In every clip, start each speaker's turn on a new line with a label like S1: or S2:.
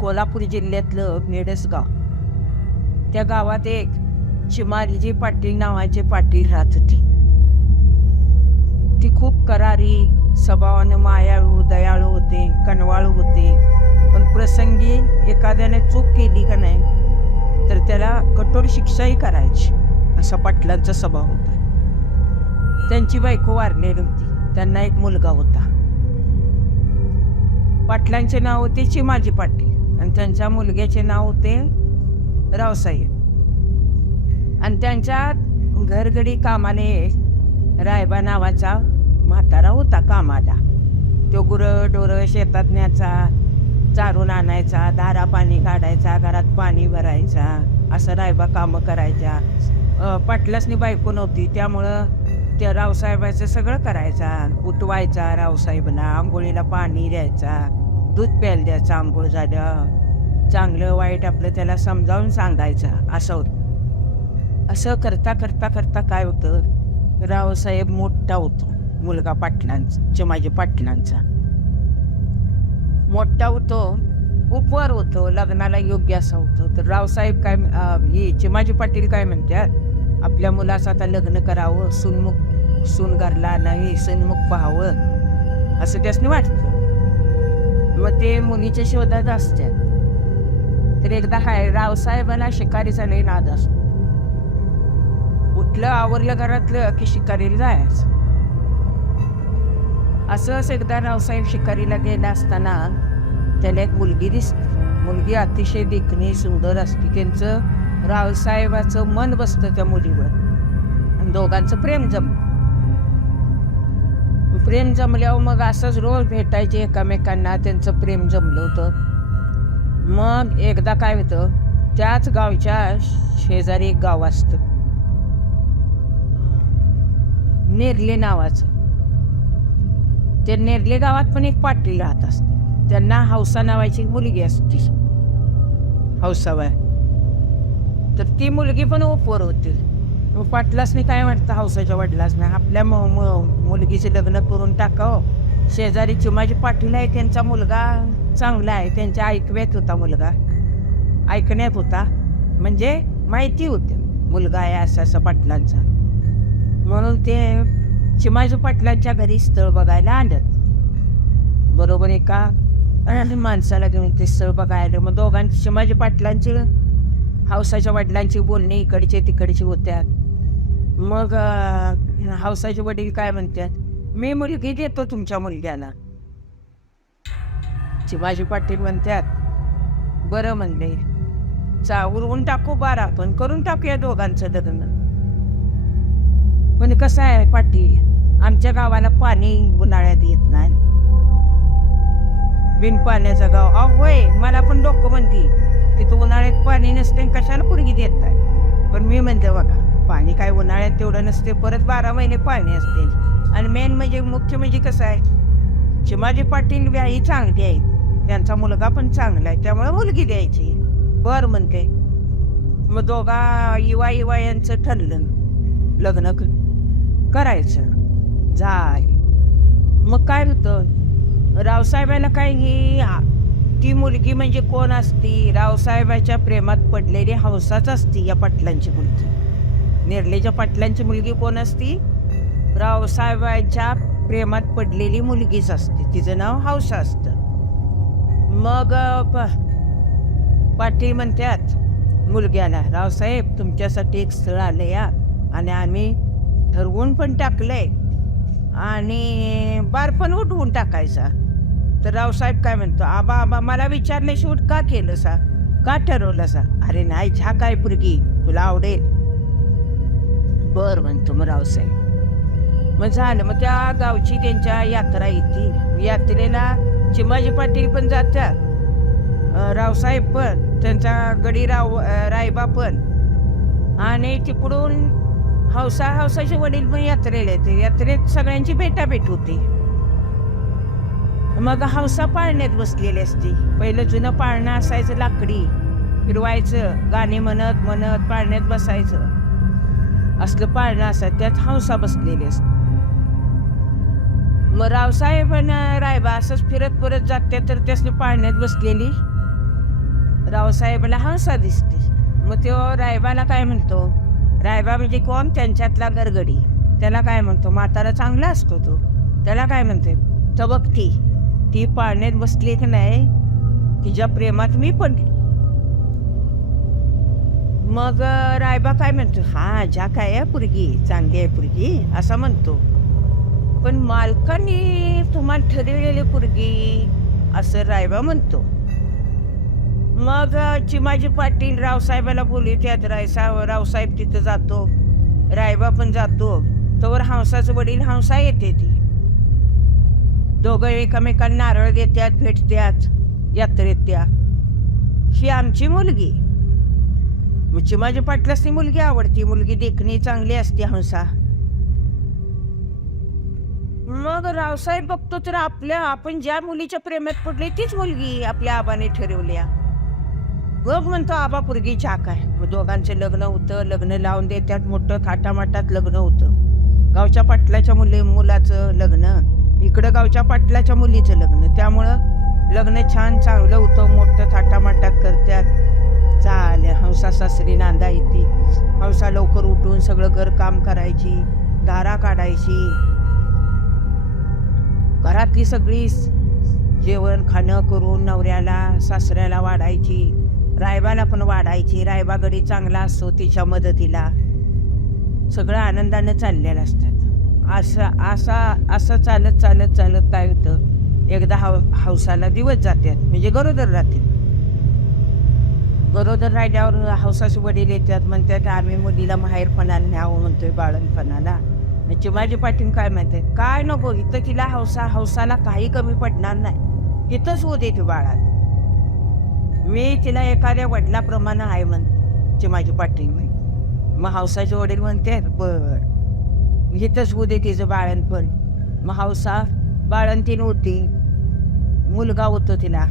S1: कोल्हापूर जिल्ह्यातलं नेडसगाव. त्या गावात एक चिमारीजी पाटील नावाचे पाटील राहत होते. ती खूप करारी स्वभावानं मायाळू दयाळू होते कणवाळू होते. पण प्रसंगी एखाद्याने चूक केली का नाही तर त्याला कठोर शिक्षाही करायची असा पाटलांचा स्वभाव होता. त्यांची बायको वारलेली होती. त्यांना एक मुलगा होता. पाटलांचे नाव होते चिमाजी पाटील. आणि त्यांच्या मुलग्याचे नाव होते रावसाहेब. आणि त्यांच्या घरगडी कामाने रायबा नावाचा म्हातारा होता कामाला. तो गुरं डोरं शेतात न्यायचा चारून आणायचा दारा पाणी काढायचा घरात पाणी भरायचा असं रायबा कामं करायच्या. अं, पाटलासनी बायको नव्हती त्यामुळं त्या रावसाहेबाचं सगळं करायचा. उठवायचा रावसाहेबना आंघोळीला पाणी द्यायचा दूध प्यायला द्यायचं आंघोळ झालं. चांगलं वाईट आपलं त्याला समजावून सांगायचं असं होतं. असं करता करता करता काय होतं? रावसाहेब मोठा होतो मुलगा पाटलांचा चिमाजी पाटलांचा. मोठा होतो उपवर होतो लग्नाला योग्य असं होतं. तर रावसाहेब काय हे चिमाजी पाटील काय म्हणतात? आपल्या मुलाचं आता लग्न करावं सुनमुख सून घरला नाही सुनमुख पाहावं असं त्यासनी वाटतं. मग ते मुलीच्या शोधात असतात. तर एकदा काय रावसाहेबांना शिकारीचा झाले नाद असतो. उठलं आवरलं घरातलं की शिकारीला जायचं. असंच एकदा रावसाहेब शिकारीला गेला असताना त्याला एक मुलगी दिसते मुलगी अतिशय देखणी सुंदर असते. त्यांचं रावसाहेबाचं मन बसतं त्या मुलीवर. आणि दोघांचं प्रेम जम प्रेम जमल्यावर मग असंच रोज भेटायचे एकामेकांना. त्यांचं प्रेम जमलं होतं. मग एकदा काय होतं त्याच गावच्या शेजारी एक गाव असतं. नेरले नावाचं. ते नेरले गावात पण एक पाटील राहत असते. त्यांना हौसा नावाची एक मुलगी असते. हौसाबाय तर ती मुलगी पण ओपवर होती. पाटलासनी काय वाटतं हौसाच्या वडिलासने? आपल्या म- मुलगीचे लग्न करून टाकावं. शेजारी चिमाजी पाटील आहे त्यांचा मुलगा चांगला आहे. त्यांच्या ऐकव्यात होता मुलगा. ऐकण्यात होता. म्हणजे माहिती होते. मुलगा आहे असं असं पाटलांचा. म्हणून ते चिमाजू पाटलांच्या घरी स्थळ बघायला आलं बरोबर एका माणसाला घेऊन ते स्थळ बघायला. मग दोघांची शिमाजी पाटलांची हौसाच्या वडिलांची बोलणी इकडचे तिकडचे होत्या. मग हौसाचे वडील काय म्हणतात? मी मुलगी देतो तुमच्या मुलग्याला. शिवाजी पाटील म्हणतात बरं म्हणले चा उरवून टाकू बारा पण करून टाकूया दोघांचं लग्न. पण कसं आहे पाटील आमच्या गावाला पाणी उन्हाळ्यात येत नाही. बिन पाण्याचं गाव अवय मला पण डोकं म्हणते तिथं उन्हाळ्यात पाणी नसते आणि कशाला पुरगी देत आहे पण मी म्हणते बघा पाणी काय उन्हाळ्यात तेवढं नसते परत बारा महिने पाणी असते. आणि मेन म्हणजे मुख्य म्हणजे कसं आहे शिवाजी पाटील व्याही चांगली आहेत त्यांचा मुलगा पण चांगला आहे त्यामुळे मुलगी द्यायची. बर म्हणते. मग दोघा युवा इवा यांचं ठरलं. लग्न क- करायचं. जाय. मग काय होतं? रावसाहेबाला काय ही ती मुलगी म्हणजे कोण असती? रावसाहेबाच्या प्रेमात पडलेली हौसाच असती या पाटलांची मुलगी. नेरलेच्या पाटलांची मुलगी कोण असती? रावसाहेबाच्या प्रेमात पडलेली मुलगीच असते. तिचं नाव हौसा असतं. मग प- पाटील म्हणतात मुलग्याला रावसाहेब तुमच्यासाठी एक स्थळ आलं या आणि आम्ही ठरवून पण टाकलंय. आणि बार पण उठवून टाकायचा. तर रावसाहेब काय म्हणतो आबा आबा मला विचारले शूट का केलं सा का ठरवलं सा अरे नाही झा काय पुरगी? तुला आवडेल. बर म्हणतो मग रावसाहेब. मग झालं मग त्या गावची त्यांच्या यात्रा येते. यात्रेला चिमाजी पाटील पण जातात. रावसाहेब पण त्यांचा गडी राव रायबा पण. आणि तिकडून हौसा हौसाचे वडील पण यात्रेला येते. यात्रेत सगळ्यांची भेटाभेट होती. मग हौसा पाळण्यात बसलेली असते. पहिलं जुनं पाळणं असायचं लाकडी. फिरवायचं गाणे म्हणत म्हणत पाळण्यात बसायचं. असलं पाळणं असायचं. त्यात हौसा बसलेली असते. मग रावसाहेब आणि रायबा असंच फिरत परत जाते तर त्यासनी पाळण्यात बसलेली. रावसाहेबला हंसा दिसते. मग तो रायबाला काय म्हणतो? रायबा म्हणजे कोण? त्यांच्यातला गरगडी. त्याला काय म्हणतो? म्हातारा चांगला असतो तो. त्याला काय म्हणते तर ती. ती पाळण्यात बसली की नाही तिच्या प्रेमात मी पडली. मग रायबा काय म्हणतो? हा ज्या काय आहे पुरगी. चांगली आहे पुरगी. असं म्हणतो. पण मालकाने तुम्हाला ठरवलेली पुरगी असं रायबा म्हणतो. मग चिमाजी पाटील रावसाहेबाला बोलवत्यात रायसा रावसाहेब तिथं जातो रायबा पण जातो तोवर हंसाचं वडील हंसा येते ती. दोघं एकमेकांना नारळ देतात भेटत्यात यात्रेत त्या ही आमची मुलगी. मग पाटलास ती मुलगी आवडती मुलगी देखणी चांगली असते हंसा. मग रावसाहेब बघतो तर आपल्या आपण ज्या मुलीच्या प्रेमात पडले तीच मुलगी आपल्या आबाने ठरवल्या बघ म्हणतो आबा पुरगी चाक आहे मग दोघांचे लग्न होतं लग्न लावून देतात मोठं थाटामाटात लग्न होतं. गावच्या पाटलाच्या मुली मुलाचं लग्न. इकडं गावच्या पाटलाच्या मुलीचं लग्न. त्यामुळं लग्न छान चांगलं होतं मोठं थाटामाटात करतात. चाल हंसा सासरी नांदा येते हंसा लवकर उठून सगळं घर काम करायची दारा काढायची. घरातली सगळी जेवण खाणं करून नवऱ्याला सासऱ्याला वाढायची रायबाला पण वाढायची. रायबागडी चांगला असतो तिच्या मदतीला. सगळं आनंदानं चाललेलं असतात असं असा असं चालत चालत चालत काय होतं? एकदा हव हौसाला दिवस जातात. म्हणजे गरोदर राहतील. गरोदर राहिल्यावर हौसाचे वडील येतात. म्हणतात आम्ही मुलीला माहेरपणाला न्यावं म्हणतोय बाळणपणाला चिमाजी पाटील काय म्हणते? काय नको इथं तिला हौसा हौसाला काही कमी पडणार नाही. इथंच होते ती बाळात. मी तिला एखाद्या वडिलाप्रमाणे आहे म्हण माझी पाटील मग हौसाचे वडील म्हणते बर. इथंच होते तिचं बाळणपण मग हौसा बाळंतीन होती. मुलगा होतो तिला.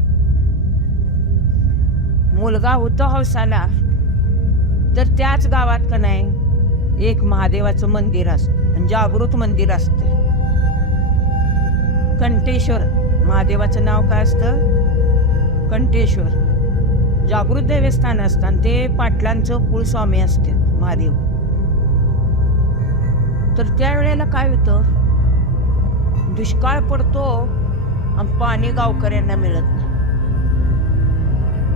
S1: मुलगा होतो हौसाला. तर त्याच गावात का नाही? एक महादेवाचं मंदिर असतं. म्हणजे जागृत मंदिर असते. कंठेश्वर महादेवाचं नाव काय असतं? कंठेश्वर. जागृत देवस्थान असतं आणि ते पाटलांचं कुळस्वामी असते महादेव. तर त्यावेळेला काय होतं? दुष्काळ पडतो आणि पाणी गावकऱ्यांना मिळत नाही.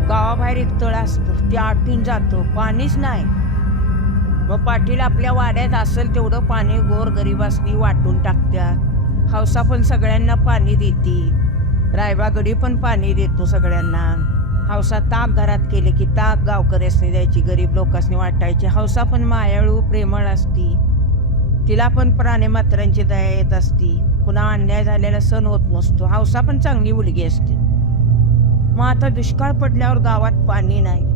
S1: गावाबाहेर एक तळ असतं ते आटून जातं पाणीच नाही. मग पाटील आपल्या वाड्यात असेल तेवढं पाणी गोर गरिबासनी वाटून टाकतात हौसा पण सगळ्यांना पाणी देते. रायबागडी पण पाणी देतो सगळ्यांना. हौसा ताक घरात केले की ताक गावकऱ्यासनी द्यायची गरीब लोकांनी वाटायची. हौसा पण मायाळू प्रेमळ असती. तिला पण प्राणीमात्रांची दया येत असती. पुन्हा अन्याय झालेला सण होत नसतो. हौसा पण चांगली मुलगी असते. मग आता दुष्काळ पडल्यावर गावात पाणी नाही.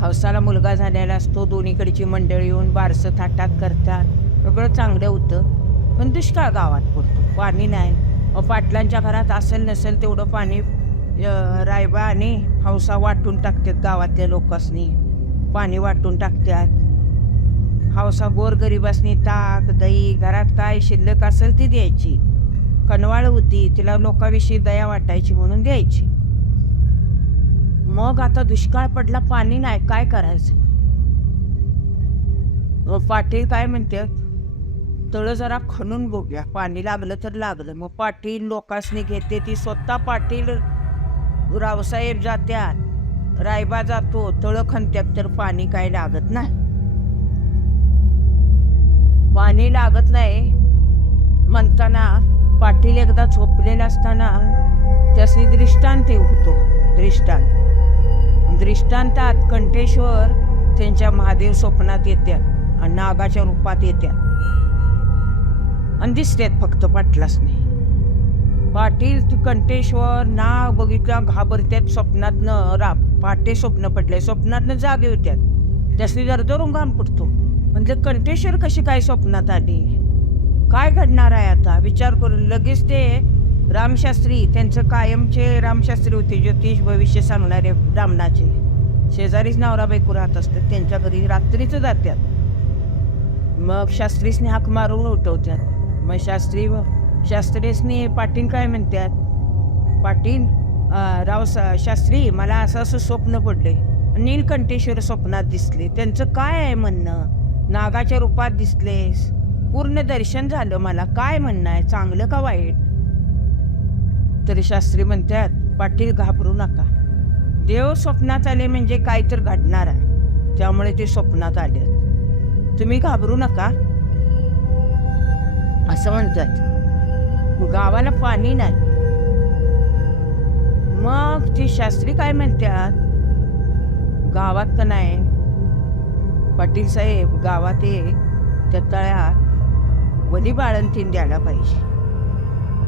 S1: हौसाला मुलगा झालेला असतो दोन्हीकडची मंडळी येऊन बारसं थाटात करतात. सगळं चांगलं होतं. पण दुष्काळ गावात पडतो. पाणी नाही. पाटलांच्या घरात असेल नसेल तेवढं पाणी रायबा आणि हौसा वाटून टाकतात गावातल्या लोकांनी पाणी वाटून टाकतात. हौसा गोरगरिबासनी ताक दही घरात काय शिल्लक असेल ती द्यायची. कनवाळ होती तिला लोकांविषयी दया वाटायची म्हणून द्यायची. मग आता दुष्काळ पडला पाणी नाही काय करायचं? पाटील काय म्हणतात तळ जरा खणून बघूया. पाणी लागलं तर लागलं. मग पाटील लोकांसनी घेते ती स्वतः पाटील रावसाहेब जात्यात रायबा जातो तळ खणत्यात तर पाणी काय लागत नाही. पाणी लागत नाही म्हणताना पाटील एकदा झोपलेला असताना त्याचे दृष्टांत होतो दृष्टांत. दृष्टांतात कंठेश्वर त्यांच्या महादेव स्वप्नात येत्यात आणि नागाच्या रूपात येत्यात. आणि दिसतात फक्त पाटलासने. पाटील तू कंठेश्वर नाग बघितला घाबरत्यात स्वप्नातनं रा पाटे स्वप्न पडले स्वप्नातनं जागे होत्यात. त्यासनी दरदरून घाम पडतो. म्हणजे कंठेश्वर कशी काय स्वप्नात आली? काय घडणार आहे आता? विचार करून लगेच ते रामशास्त्री त्यांचं कायमचे रामशास्त्री होते ज्योतिष भविष्य सांगणारे ब्राह्मणाचे. शेजारीच नवरा बायको राहत असतात त्यांच्या घरी रात्रीच जात्यात. मग शास्त्रीसने हाक मारून उठवतात मग शास्त्री शास्त्रीसने पाटील काय म्हणतात पाटील राव सा- शास्त्री मला असं असं स्वप्न पडले नीलकंठेश्वर स्वप्नात दिसले. त्यांचं काय आहे म्हणणं? नागाच्या रूपात दिसलेस. पूर्ण दर्शन झालं मला. काय म्हणणं आहे? चांगलं का वाईट? तरी शास्त्री म्हणतात पाटील घाबरू नका. देव स्वप्नात आले म्हणजे काय तर घडणार आहे. त्यामुळे ते स्वप्नात आले तुम्ही घाबरू नका. असं म्हणतात. गावाला पाणी नाही. मग ती शास्त्री काय म्हणतात? गावात तर नाही. पाटील साहेब गावात एक त्या तळ्यात वली बाळंतीन द्यायला पाहिजे.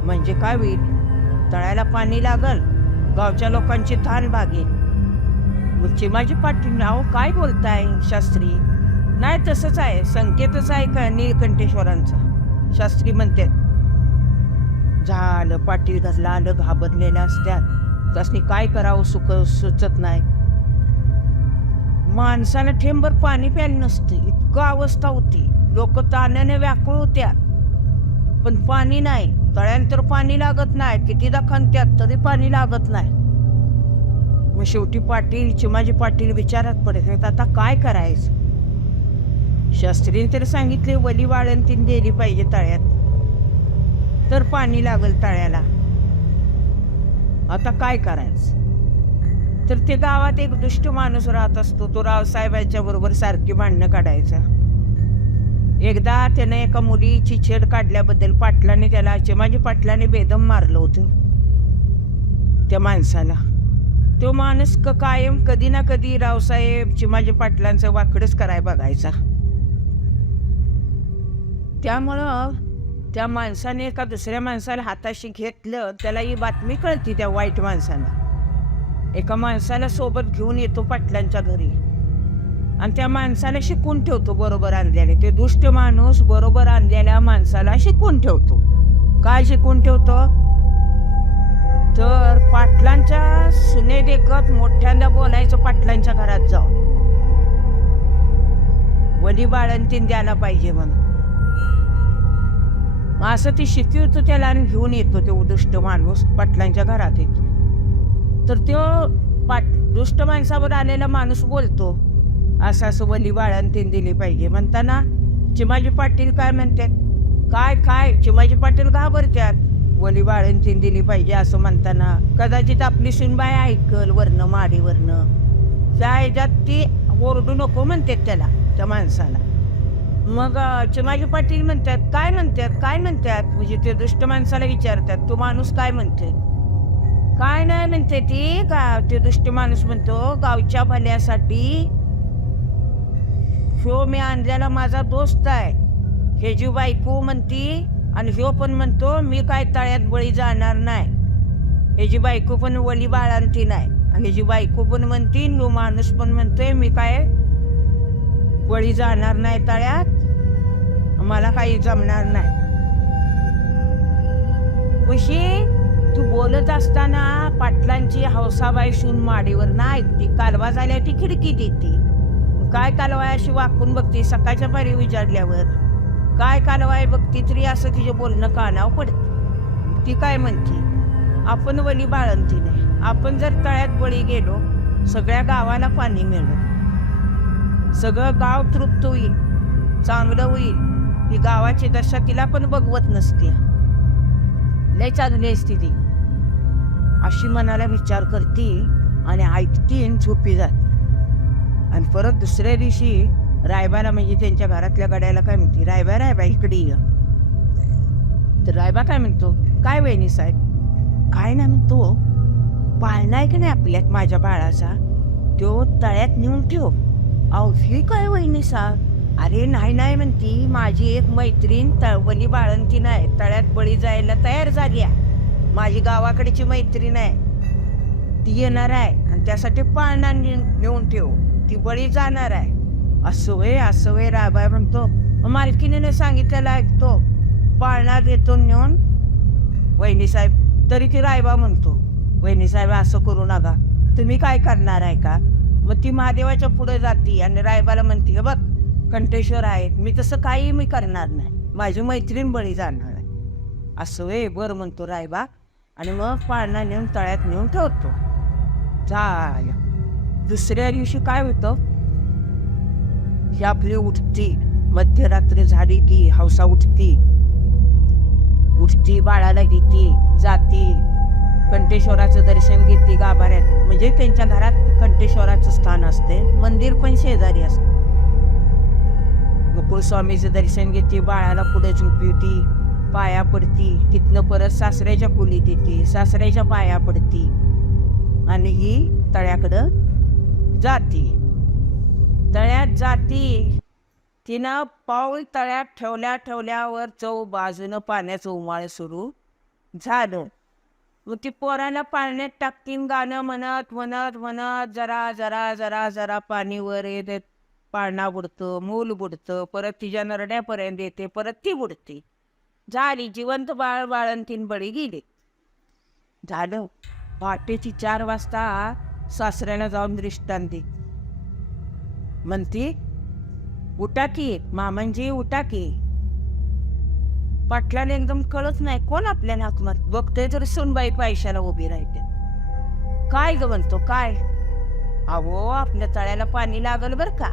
S1: म्हणजे काय होईल? तळ्याला पाणी लागल गावच्या लोकांची थान भागेल चिमाजी पाटील नाव काय बोलताय शास्त्री? नाही तसंच आहे. संकेतच आहे का नीलकंठेश्वरांचा? शास्त्री म्हणते झालं पाटील घरला आलं घाबरलेल्या असत्यात. त्यासनी काय करावं सुख सुचत नाही. माणसानं ठेंबर पाणी प्यायला नसतं. इतकं अवस्था होती. लोक ताण्याने व्याकुळ होत्या. पण पाणी नाही. तळ्यांतर पाणी लागत नाही. कितीदा खणत्यात तरी पाणी लागत नाही. मग शेवटी पाटील चिमाजी पाटील विचारात पडत आता काय करायचं? शास्त्रीने तर सांगितले वली वाळंतीन दिली पाहिजे तळ्यात. तर पाणी लागल तळ्याला. आता काय करायचं? तर ते गावात एक दुष्ट माणूस राहत असतो तो रावसाहेबांच्या बरोबर सारखी भांडणं काढायचा. एकदा त्याने एका मुलीची छेड काढल्याबद्दल पाटलाने त्याला चिमाजी पाटलाने बेदम मारलं होतं. त्या माणसाला. तो माणूस क कायम कधी ना कधी रावसाहेब चिमाजी पाटलांचं वाकडच कराय बघायचा. त्यामुळं त्या माणसाने एका दुसऱ्या माणसाला हाताशी घेतलं त्याला ही बातमी कळती त्या वाईट माणसाला. एका माणसाला सोबत घेऊन येतो पाटलांच्या घरी. आणि त्या माणसाला शिकून ठेवतो बरोबर आणलेले ते दुष्ट माणूस बरोबर आणलेल्या माणसाला शिकून ठेवतो. काय शिकून ठेवतो? तर पाटलांच्या सुने देखत मोठ्यांदा बोलायचं पाटलांच्या घरात जाऊन. वडी बाळंतीन द्यायला पाहिजे म्हणून. असं ती शिकवतो त्याला आणि घेऊन येतो तो दुष्ट माणूस पाटलांच्या घरात येतो. तर तो पाट दुष्ट माणसावर आलेला माणूस बोलतो. असं असं वली बाळंतीन दिली पाहिजे. म्हणताना चिमाजी पाटील काय म्हणतात? काय काय? चिमाजी पाटील घाबरत्यात वली बाळंतीन दिली पाहिजे असं म्हणताना कदाचित आपली सुनबाई ऐकल वरनं माडीवरनं. त्या ह्याच्यात ती ओरडू नको म्हणतात त्याला त्या माणसाला. मग चिमाजी पाटील म्हणतात काय म्हणतात? काय म्हणतात? म्हणजे ते दुष्ट माणसाला विचारतात तो माणूस काय म्हणते काय नाही म्हणते ती का ते दुष्ट माणूस म्हणतो गावच्या भल्यासाठी ह्यो मी आणलेला माझा दोस्त आहे. हे जी बायको म्हणती आणि ह्यो पण म्हणतो मी काय तळ्यात बळी जाणार नाही. ह्याची बायको पण वली बाळांती नाही. आणि जी बायको पण म्हणती ह्यो माणूस पण म्हणतोय मी काय बळी जाणार नाही तळ्यात. मला काही जमणार नाही. उशी तू बोलत असताना पाटलांची हौसाबाई शून माडीवर ना ऐकती कालवा झाल्या ती खिडकी देते. काय कालवाय अशी वाकून बघते सकाळच्या पारी विचारल्यावर? काय कालवाय बघती तरी असं तिचे बोलणं कानाव पडते. ती काय म्हणते? आपण वली बाळंती नाही. आपण जर तळ्यात बळी गेलो सगळ्या गावाला पाणी मिळेल. सगळं गाव तृप्त होईल चांगलं होईल. ही गावाची दशा तिला पण बघवत नसते. लय चांगली असते ती. अशी मनाला विचार करते आणि ऐकतीन झोपी जाते. आणि परत दुसऱ्या दिवशी रायबाला म्हणजे त्यांच्या घरातल्या गड्याला काय म्हणते रायबा रायबा इकडे ये. तर रायबा काय म्हणतो काय वहिनी साहेब? काय नाही म्हणतो पाळणा आहे की नाही आपल्यात माझ्या बाळाचा? तो तळ्यात नेऊन ठेव. अहो ही काय वहिनी साहेब? अरे नाही नाही म्हणती माझी एक मैत्रीण तळवणी बाळंती नाही तळ्यात बळी जायला तयार झाली आहे. माझी गावाकडची मैत्रीण आहे ती येणार आहे आणि त्यासाठी पाळणा नेऊन ठेव. ती बळी जाणार आहे. असं वे असं वे राबाय म्हणतो. मग मालकीने सांगितलेलं ऐकतो पाळणा देतो नेऊन. वहिनी साहेब तरी ती रायबा म्हणतो. वहिनी साहेब असं करू नका. तुम्ही काय करणार आहे का? मग ती महादेवाच्या पुढे जाते आणि रायबाला म्हणते "हे बघ कंठेश्वर आहेत. मी तसं काही मी करणार नाही. माझी मैत्रीण बळी जाणार आहे. असं वे बरं म्हणतो रायबा. आणि मग पाळणा नेऊन तळ्यात नेऊन ठेवतो. जाय दुसऱ्या दिवशी काय होतं? ही आपली उठती मध्यरात्री झाली की हौसा उठती. उठती बाळाला घेती जाती. कंठेश्वराचं दर्शन घेते गाभाऱ्यात. म्हणजे त्यांच्या घरात कंठेश्वराचं स्थान असते. मंदिर पण शेजारी असते. गोकुळ स्वामीचं दर्शन घेते बाळाला पुढे झोपवती पाया पडती. तिथनं परत सासऱ्याच्या खोलीत येते. सासऱ्याच्या पाया पडती. आणि ही तळ्याकडं जाती. तळ्यात जाती. तिनं पाऊल तळ्यात ठेवल्या ठेवल्यावर चौ बाजूनं पाण्याचं उमाळ सुरू झालं. मग ती पोराला पाण्यात टाकतीन गाणं म्हणत म्हणत म्हणत जरा जरा जरा जरा पाणी वर येते पाळणा बुडतं मूल बुडतं परत तिच्या नरड्यापर्यंत येते परत ती बुडते. झाली जिवंत बाळ बाळंतीन बळी गेली. झालं. पहाटेची चार वाजता सासऱ्याला जाऊन दृष्टांती म्हणती उठा की मामांजी उठा की. पाटलाने एकदम कळत नाही कोण आपल्या हाक बघतोय तर सुनबाई पायशाला उभी राहते. काय ग म्हणतो काय? अहो आपल्या तळ्याला पाणी लागल बर का?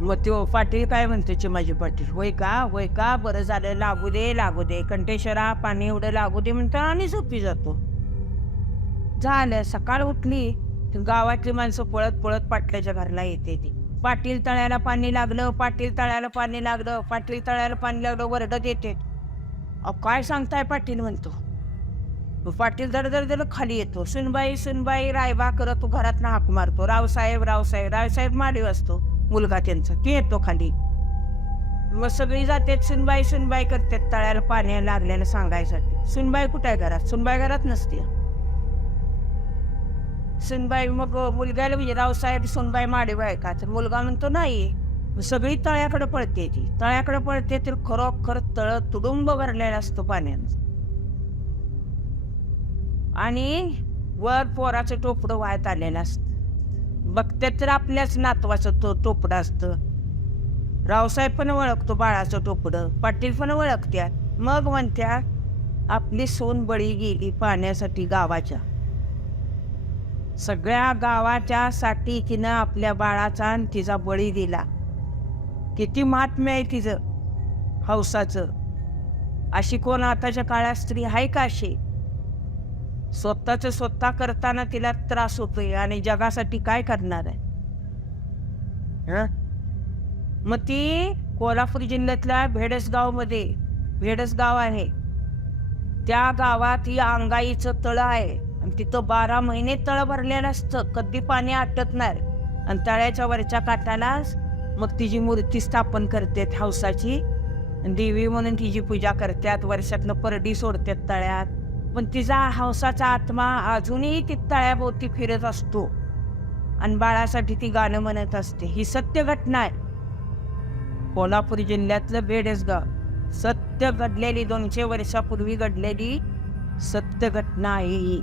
S1: मग त्यो पाटील काय म्हणतो चिमाजी पाटील? होय का? होय का? बरं झालं लागू दे लागू दे. कंटेश्वरा पाणी एवढं लागू दे म्हणतो आणि झोपी जातो. झालं सकाळ उठली गावातली माणसं पळत पळत पाटल्याच्या घरला येते ती. पाटील तळ्याला पाणी लागलं पाटील तळ्याला पाणी लागलं पाटील तळ्याला पाणी लागलं वरडत येते. अहो काय सांगताय पाटील म्हणतो? पाटील दर दर दर खाली येतो. सुनबाई सुनबाई रायबा करत तो घरात हाक मारतो. रावसाहेब रावसाहेब रावसाहेब माडीव असतो. मुलगा त्यांचा ते येतो खाली. मग सगळी जाते सुनबाई सुनबाई करतात तळ्याला पाणी लागल्यानं सांगायसाठी. सुनबाई कुठे आहे घरात? सुनबाई घरात नसते सुनबाई मग मुलग्याला म्हणजे रावसाहेब सुनबाई माडीव आहे का तर मुलगा म्हणतो नाही सगळी तळ्याकडे पळते ती. तळ्याकडे पळते तर खरोखर तळ तुडुंब भरलेलं असतं पाण्याचा आणि वर पोराचं टोपडं वाहत आलेलं असतं. बघते तर आपल्याच नातवाचं तो टोपडं असतं. रावसाहेब पण ओळखतो बाळाचं टोपडं. पाटील पण ओळखत्या. मग म्हणत्या आपली सोन बळी गेली पाण्यासाठी गावाच्या. सगळ्या गावाच्या साठी तिनं आपल्या बाळाचा आणि तिचा बळी दिला. किती महात्म्य आहे तिचं हौसाचं? अशी कोण आताच्या काळात स्त्री आहे का अशी? स्वतःच स्वतः करताना तिला त्रास होतोय आणि जगासाठी काय करणार आहे? मग ती कोल्हापूर जिल्ह्यातल्या भेडसगावमध्ये भेडसगाव आहे. त्या गावात ही अंगाईचं तळ आहे. आणि तिथं बारा महिने तळ भरलेलं असतं. कधी पाणी आटत नाही. आणि तळ्याच्या वरच्या काठाला मग तिची मूर्ती स्थापन करतात हौसाची. देवी म्हणून तिची पूजा करतात. वर्षातनं परडी सोडतात तळ्यात. पण तिचा हौसाचा आत्मा अजूनही ती तळ्याभोवती फिरत असतो. आणि बाळासाठी ती गाणं म्हणत असते. ही सत्य घटना आहे. कोल्हापूर जिल्ह्यातलं बेडसगाव सत्य घडलेली दोनशे वर्षापूर्वी घडलेली सत्य घटना आहे ही.